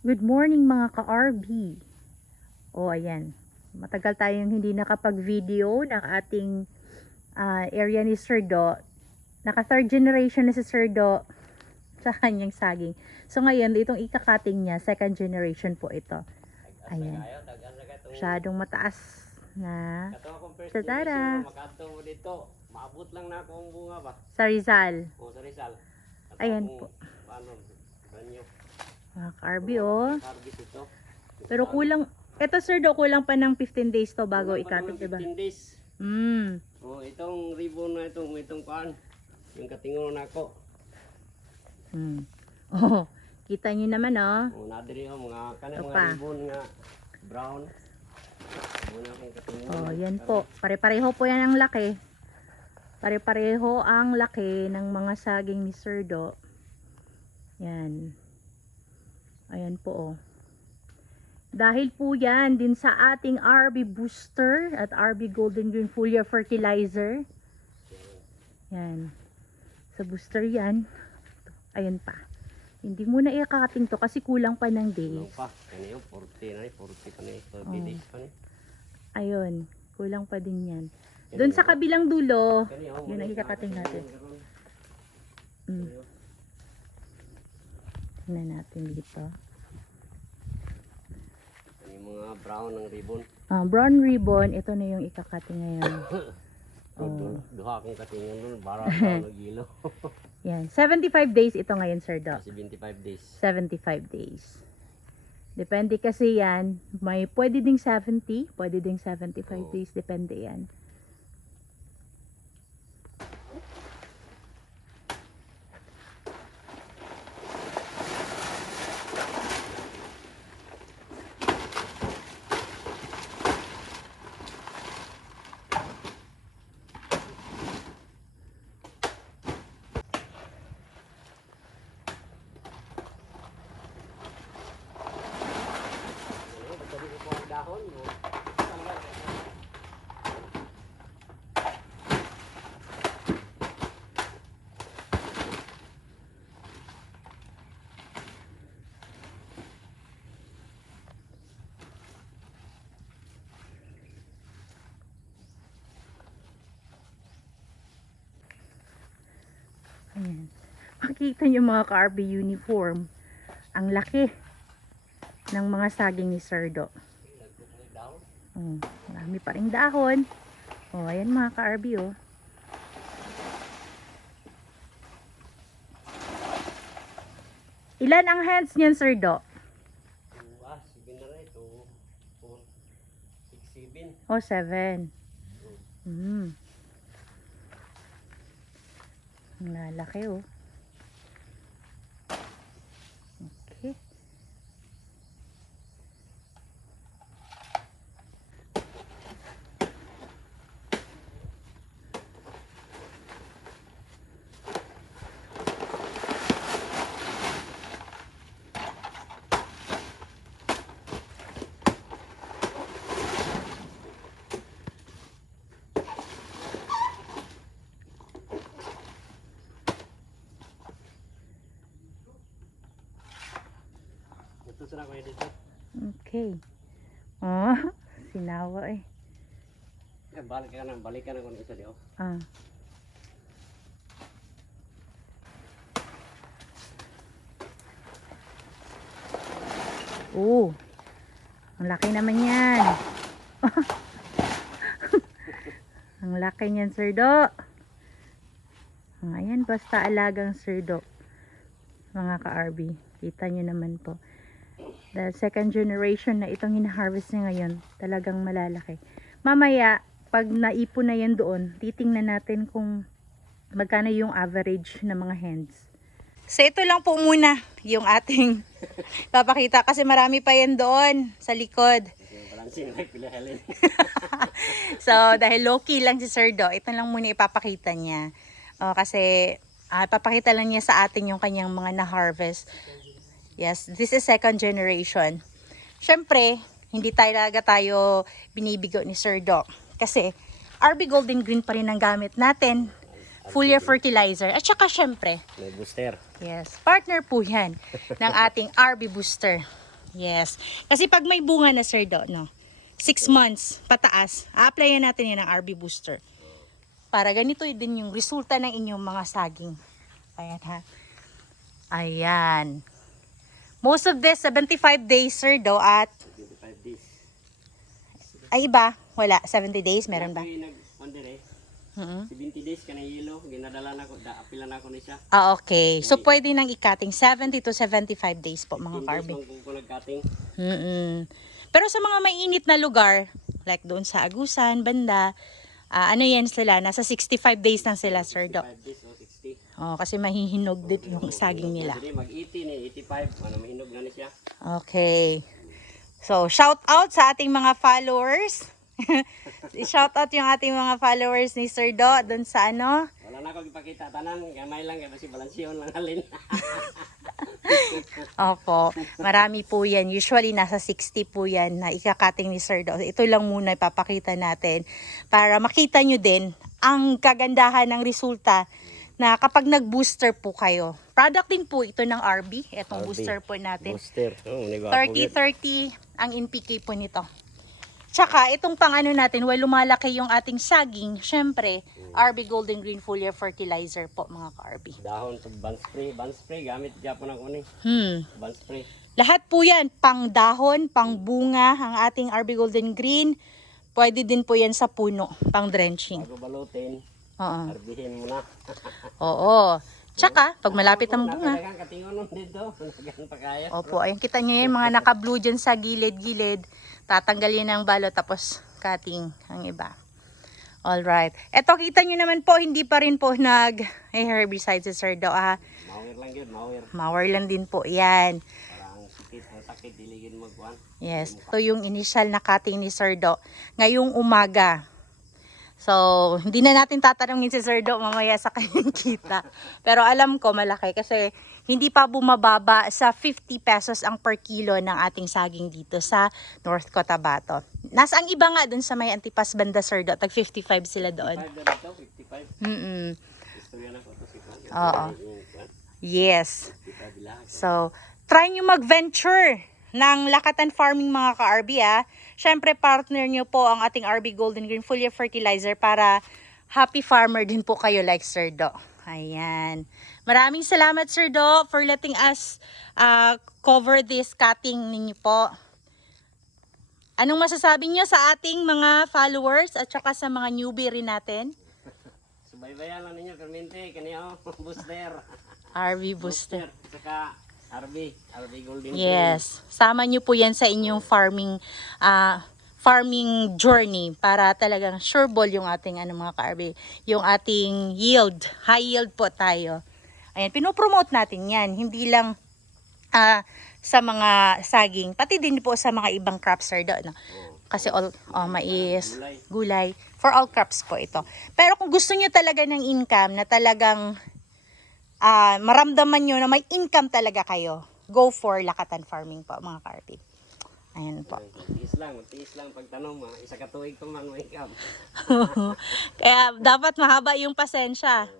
Good morning mga ka-RB. O ayan, matagal tayong hindi nakapag-video ng ating area ni Sir Do. Naka third generation na si Sir Do sa kanyang saging. So ngayon, itong ikakating niya, second generation po ito. Ayan, masyadong mataas na. Tadara! Makato mo dito, maabot lang na ako ang bunga ba? Sa Rizal. O sa Rizal. Ayan po. Paano? Banyo. Mga ka-RB oh. Harvest ito. Pero kulang, ito Sir Do, kulang pa ng 15 days to bago ikating, diba? 15 days. O itong ribbon na itong paan. Yung katingon na ako. Oh, kita nyo naman oh. O nadiri mga Ito mga pa. ribbon nga brown. Muna akong katingon. Oh, yan po. Pare-pareho po yan ang laki. Pare-pareho ang laki ng mga saging ni Sir Do. Yan. Ayan po oh. Dahil po yan din sa ating RB Booster at RB Golden Green Foliar Fertilizer. Yan. Sa booster yan. Ayan pa. Hindi muna ikakating to kasi kulang pa ng Ano days. pa? Ano yun? 40 na 40 pa na 40 days pa na. Ayun. Kulang pa din yan. Doon sa kabilang dulo, yun ang ikakating natin. Tingnan natin dito. Yung mga brown ng ribbon. Brown ribbon, ito na yung ikakating ngayon. Duha akong katingon nun, bara brown na gilo. Yan. 75 days ito ngayon, Sir Do. Kasi 25 days. 75 days. Depende kasi yan. May pwede ding 70, pwede ding 75 days. Depende yan. Dahon mo. Ayan. Makikita nyo mga ka-RB uniform. Ang laki ng mga saging ni Sir Do. Marami pa rin dahon. Ayan mga ka-RB oh. Ilan ang hands niyan, Sir Do? Sige na rin ito. 6, 7. Oh, 7. Ang lalaki oh. Okay. Ito sila ko dito. Okay. Oh, sinawa eh. Balik ka na kung isa di oh. Oh. Ang laki naman yan. Ang laki niyan, Sir Do. Ayan, basta alagang Sir Do. Mga ka-RB. Kita nyo naman po. The second generation na itong hina-harvest niya ngayon, talagang malalaki. Mamaya, pag naipon na yan doon, titingnan natin kung magkano yung average ng mga hens. So ito lang po muna yung ating papakita kasi marami pa yan doon sa likod. So dahil low-key lang si Sir Do, ito lang muna ipapakita niya. Kasi papakita lang niya sa atin yung kanyang mga na-harvest. Yes, this is second generation. Syempre, hindi tayo binibigo ni Sir Do. Kasi RB Golden Green pa rin ang gamit natin. Foliar fertilizer. At saka syempre, may booster. yes, partner po yan ng ating RB Booster. Yes. Kasi pag may bunga na, Sir Do, no? 6 months pataas, a-applyan natin yan ng RB Booster. Para ganito din yung resulta ng inyong mga saging. Ayan ha. Ayan. Most of this, 75 days, Sir Do, at 25 days. ay iba, wala, 70 days, meron ba? Mm-hmm. 70 days ka na yelo, ginadala na ko, apila na ko na siya. Ah, okay. So, pwede nang ikating 70 to 75 days po, mga ka-RB. Kung nag-cutting. Pero sa mga mainit na lugar, like doon sa Agusan, banda, ano yan sila, nasa 65 days lang sila, Sir Do. 65 days o 60. Oh, kasi mahihinog din yung saging nila. Mag-80 ni 85, ano mahinog na siya. Okay. So, shout out sa ating mga followers. I-shout out yung ating mga followers ni Sir Do doon sa ano. Wala na ako ipakita tanan, gamay lang kasi balansyon lang halin. Opo, marami po yan. Usually nasa 60 po yan na ikakating ni Sir Do. Ito lang muna ipapakita natin para makita nyo din ang kagandahan ng resulta na kapag nag-booster po kayo. Product din po ito ng RB. Itong RB. booster po natin. Booster. Oh, 30-30 ang NPK po nito. Tsaka itong pang ano natin, while lumalaki yung ating saging, syempre, RB Golden Green Foliar Fertilizer po mga ka-RB. Dahon to band spray gamit gyapon ako ni. Band spray. Lahat po yan, pang dahon, pang bunga, ang ating RB Golden Green. Pwede din po yan sa puno, pang drenching. Bago balutin, Oo. arbihin mo na. Oo. Tsaka, pag malapit ang bunga. Napadagang katingon dito, nagan pa kaya. Opo, ayun kita nyo yan, mga naka-blue dyan sa gilid-gilid. Tatanggal yun ng balot, tapos cutting ang iba. Alright. Eto, kita nyo naman po, hindi pa rin po herbicide si Sir Do. Mawir lang yun, mawir. Mawar lang din po yan. Parang sakit, diligin mo kuan. Yes. Ito yung initial na cutting ni Sir Do ngayong umaga. So, hindi na natin tatanungin si Sir Do mamaya sa kanyang kita. Pero alam ko malaki kasi hindi pa bumababa sa 50 pesos ang per kilo ng ating saging dito sa North Cotabato. Nasa ang iba nga dun sa may Antipas banda, Sir Do. Tag 55 sila doon. 55 na dito, 55. Istorya na ko to si kuan. Oo. Yes. 55 lahat. So, try nyo mag-venture ng lakatan farming mga ka-RB Syempre, partner nyo po ang ating RB Golden Green Foliar Fertilizer para happy farmer din po kayo like Sir Do. Ayan. Maraming salamat Sir Do for letting us cover this cutting ninyo po. Anong masasabi nyo sa ating mga followers at saka sa mga newbie rin natin? Subaybayan lang ninyo, permente, kaniya booster. RB Booster. Saka RB Golden. Yes. Sama nyo po yan sa inyong farming journey para talagang sureball yung ating mga ka-RB, yung ating yield. High yield po tayo. Ayan, pinopromote natin yan. Hindi lang sa mga saging, pati din po sa mga ibang crops, Sir Do, no? Kasi mais, gulay. For all crops po ito. Pero kung gusto nyo talaga ng income na talagang maramdaman nyo na may income talaga kayo, go for lakatan farming po mga ka-RB. Ayan po. Tiis lang pagtanong mo, isa ka tuig pa man may income. Kaya dapat mahaba yung pasensya.